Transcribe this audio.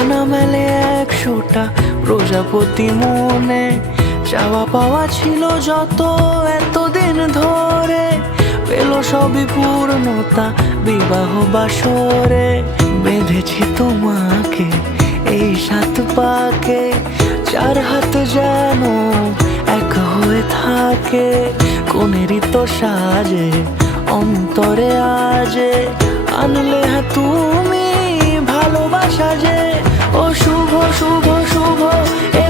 ডানা মেলে 100টা প্রজাপতি মনে, চাওয়া পাওয়া ছিল যত এতদিন ধরে, পেল সবই পূর্ণতা বিবাহ বাসরে। বেঁধেছি তোমাকে এই 7 পাকে, 4 হাত যেন এক হয়ে থাকে, কোনেরই তো সাজে অন্তরে আজে আনলে হ্যাঁ তুমি ভালোবাসা যে। ও শুভ শুভ শুভ এ